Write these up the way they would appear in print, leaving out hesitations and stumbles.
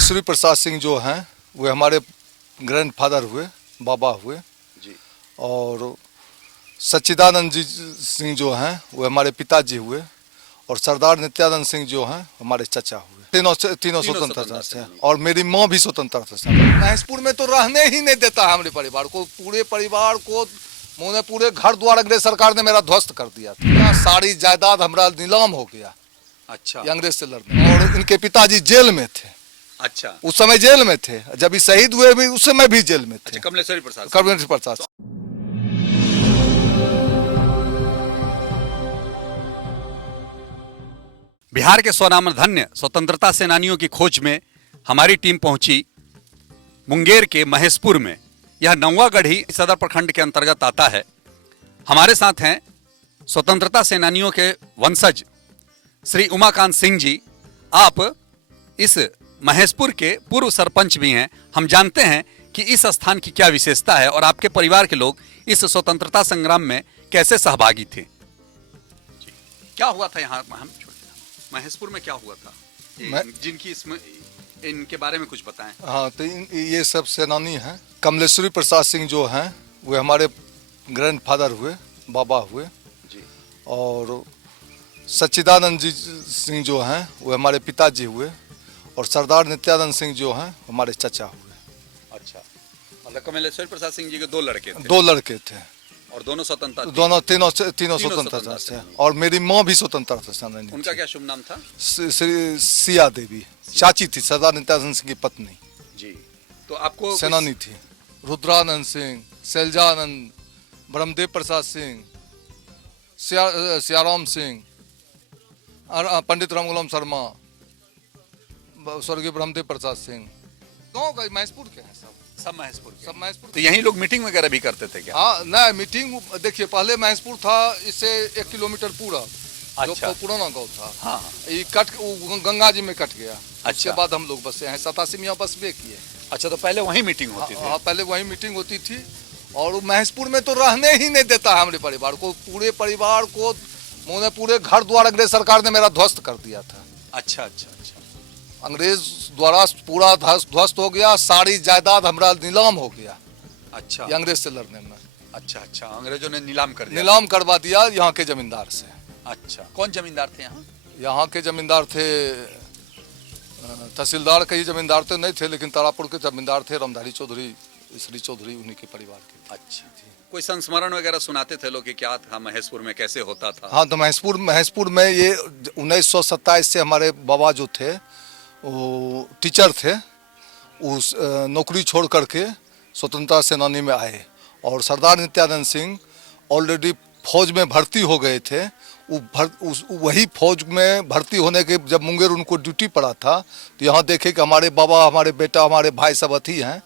कमलेश्वरी प्रसाद सिंह जो हैं वे हमारे ग्रैंडफादर हुए, बाबा हुए जी। और सच्चिदानंद जी सिंह जो हैं वो हमारे पिताजी हुए और सरदार नित्यानंद सिंह जो हैं हमारे चचा हुए। तीनों स्वतंत्रता से और मेरी माँ भी स्वतंत्रता से। महेशपुर में तो रहने ही नहीं देता है हमारे परिवार को, पूरे परिवार को मुझे पूरे घर द्वार अंग्रेज सरकार ने मेरा ध्वस्त कर दिया था। सारी जायदाद हमारा नीलाम हो गया। अच्छा। अंग्रेज से लड़ने और इनके पिताजी जेल में थे। अच्छा। उस समय जेल में थे, जब ये शहीद हुए भी उस समय भी जेल में थे। अच्छा, कमलेश्वरी प्रसाद। कमलेश्वरी प्रसाद। बिहार के स्वनामधन्य स्वतंत्रता सेनानियों की खोज में हमारी टीम पहुंची मुंगेर के महेशपुर में। यह नौवागढ़ी सदर प्रखंड के अंतर्गत आता है। हमारे साथ हैं स्वतंत्रता सेनानियों के वंशज श्री उमाकांत सिंह जी। आप इस महेशपुर के पूर्व सरपंच भी हैं। हम जानते हैं कि इस स्थान की क्या विशेषता है और आपके परिवार के लोग इस स्वतंत्रता संग्राम में कैसे सहभागी थे। क्या हुआ था यहाँ महेशपुर में, क्या हुआ था जिनकी इसमें इनके बारे में कुछ बताएं। हाँ, तो ये सब सेनानी हैं। कमलेश्वरी प्रसाद सिंह जो हैं वे हमारे ग्रैंडफादर हुए, बाबा हुए जी। और सच्चिदानंद जी सिंह जो हैं वो हमारे पिताजी हुए और सरदार नित्यानंद सिंह जो हैं हमारे चचा हुए। अच्छा, मतलब कमलेश्वरी प्रसाद सिंह जी के दो लड़के थे और दोनों स्वतंत्रता, तीनों स्वतंत्रता से और मेरी माँ भी स्वतंत्रता से। उनका क्या शुभ नाम था? श्री सिया देवी, चाची थी सरदार नित्यानंद सिंह की पत्नी जी। तो आपको सेनानी थी। रुद्रानंद सिंह, शैलजानंद, ब्रह्मदेव प्रसाद सिंह, सियाराम सिंह, पंडित रामगुलाम शर्मा, स्वर्गीय ब्रह्मदेव प्रसाद सिंह, गाँव का महेशपुर के हैं सब महेशपुर। तो यहीं लोग मीटिंग वगैरह भी करते थे क्या? हाँ, नहीं मीटिंग देखिए, पहले महेशपुर था, इससे 1 किलोमीटर पूरा। अच्छा। जो पुराना गाँव था। हाँ। ये गंगा जी में कट गया। अच्छा। उसके बाद हम लोग बसे हैं 87 में, यहाँ बस वे किए। अच्छा, तो पहले वहीं मीटिंग होती थी? हाँ, पहले वहीं मीटिंग होती थी और महेशपुर में तो रहने ही नहीं देता है हमारे परिवार को, पूरे परिवार को मुझे पूरे घर द्वार अंग्रेज सरकार ने मेरा ध्वस्त कर दिया था। अच्छा अच्छा अच्छा। अंग्रेज द्वारा पूरा ध्वस्त हो गया, सारी जायदाद हमारा नीलाम हो गया। अच्छा। ये अंग्रेज से लड़ने में। अच्छा अच्छा, अंग्रेजों ने नीलाम कर दिया? नीलाम करवा दिया यहाँ के जमींदार से। अच्छा, कौन जमींदार थे यहाँ? यहाँ के जमींदार थे, तहसीलदार के ही जमींदार तो नहीं थे, लेकिन तारापुर के जमींदार थे रामधारी चौधरी, श्री चौधरी, उन्हीं के परिवार के। अच्छा, कोई संस्मरण वगैरह सुनाते थे लोग कि क्या था महेशपुर में, कैसे होता था? हाँ, तो महेशपुर में ये 1927 से हमारे बाबा जो थे वो टीचर थे, उस नौकरी छोड़ करके स्वतंत्रता सेनानी में आए और सरदार नित्यानंद सिंह ऑलरेडी फौज में भर्ती हो गए थे। वही फौज में भर्ती होने के जब मुंगेर उनको ड्यूटी पड़ा था तो यहाँ देखे कि हमारे बाबा, हमारे बेटा, हमारे भाई सब अथी हैं,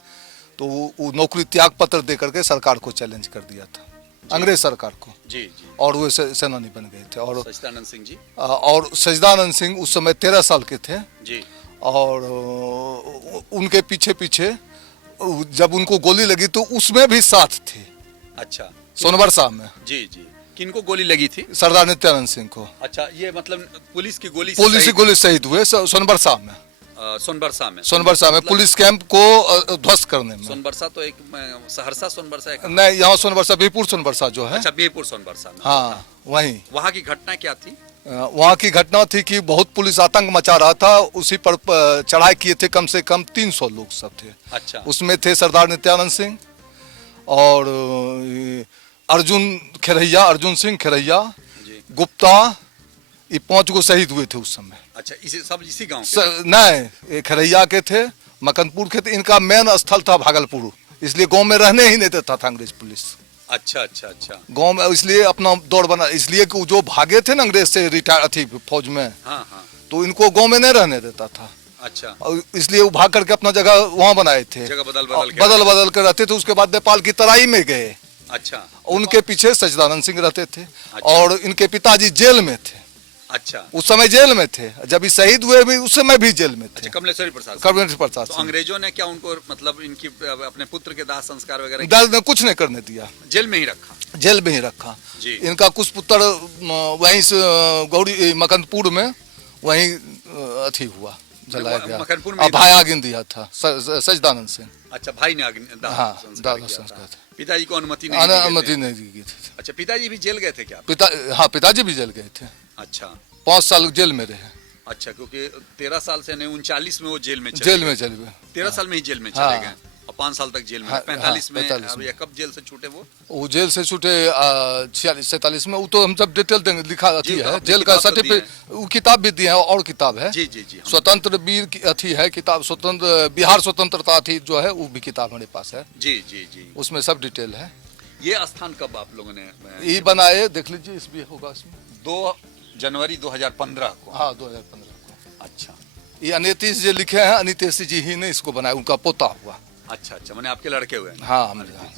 तो वो नौकरी त्याग पत्र दे करके सरकार को चैलेंज कर दिया था, अंग्रेज सरकार को। जी जी। और वो सेनानी बन गए थे। और सच्चिदानंद सिंह जी, और सच्चिदानंद सिंह उस समय 13 साल के थे जी। और उनके पीछे जब उनको गोली लगी तो उसमें भी साथ थे। अच्छा, सोनबरसा में। जी जी। किनको गोली लगी थी? सरदार नित्यानंद सिंह को। अच्छा, ये मतलब पुलिस की गोली शहीद हुए सोनबरसा में। सोनबरसा में पुलिस कैंप को ध्वस्त करने में। सोनबरसा तो एक सहरसा सोनबरसा एक नहीं, यहाँ सोनबरसा, बीरपुर सोनबरसा जो है। अच्छा, बीरपुर सोनबरसा में। हाँ, वहीं। वहाँ की घटना क्या थी? वहाँ की घटना थी कि बहुत पुलिस आतंक मचा रहा था, उसी पर चढ़ाई किए थे, कम से कम 300 लोग सब थे। अच्छा। उसमें थे सरदार नित्यानंद सिंह और अर्जुन सिंह खेरैया, गुप्ता, ये 5 गो शहीद हुए थे उस समय। अच्छा, इसी गांव नहीं, खेरैया के थे, मकनपुर के थे। इनका मेन स्थल था भागलपुर, इसलिए गांव में रहने ही नहीं देता था अंग्रेज पुलिस। अच्छा अच्छा अच्छा। गांव में इसलिए अपना दौड़ बना, इसलिए कि जो भागे थे ना अंग्रेज से रिटायर थी फौज में। हाँ हाँ। तो इनको गांव में नहीं रहने देता था। अच्छा। और इसलिए वो भाग करके अपना जगह वहाँ बनाए थे, जगह बदल कर रहते थे। उसके बाद नेपाल की तराई में गए। अच्छा। उनके पीछे सच्चिदानंद सिंह रहते थे। अच्छा। और इनके पिताजी जेल में थे। अच्छा, उस समय जेल में थे, जब ये शहीद हुए भी उस समय भी जेल में थे। अच्छा, कमलेश्वरी प्रसाद। तो अंग्रेजों ने क्या उनको मतलब इनकी अपने पुत्र के दाह संस्कार वगैरह कुछ नहीं करने दिया, जेल में ही रखा जी। इनका कुछ पुत्र वहीं से गौरी मकनपुर में वहीं अथी हुआ, जलाया वो गया। मकनपुर में अब भाई आगिन दिया था सजदानंद सिंह। अच्छा, भाई ने दाह हाँ, संस्कार दाह किया था। संस्कार था। पिताजी को अनुमति नहीं दी गई अनुमति थी। नहीं दी गई थी। अच्छा, पिताजी भी जेल गए थे क्या? हाँ, पिताजी भी जेल गए थे, अच्छा 5 साल जेल में रहे। अच्छा, क्योंकि 13 साल से नहीं 39 में वो जेल में चले जेल गए। में चले गए। 13 साल में ही जेल में चले हाँ। गए और 5 साल तक जेल में हाँ, 45 में 45 अब में। ये कब जेल से छूटे वो जेल से छूटे 46 47 में। वो तो हम सब डिटेल देंगे, लिखा अथी जी, तो है आपने जेल का किताब तो सर्टिफिकेट, वो किताब भी दिए हैं और किताब है। जी जी जी हम- स्वतंत्र वीर की अथी है किताब, स्वतंत्र बिहार स्वतंत्रता थी जो है, वो भी किताब हमारे पास है, जी जी जी। उसमें सब डिटेल है। ये स्थान कब आप लोगों ने ये बनाए, देख लीजिए, इस भी होगा इसमें। 2 जनवरी 2015 को। हाँ, 2015 को। अच्छा ये अनितीश जी लिखे हैं, अनितेश जी ही ने इसको बनाया, उनका पोता हुआ। अच्छा अच्छा, मैंने आपके लड़के हुए हैं। हाँ, हमारे यहाँ।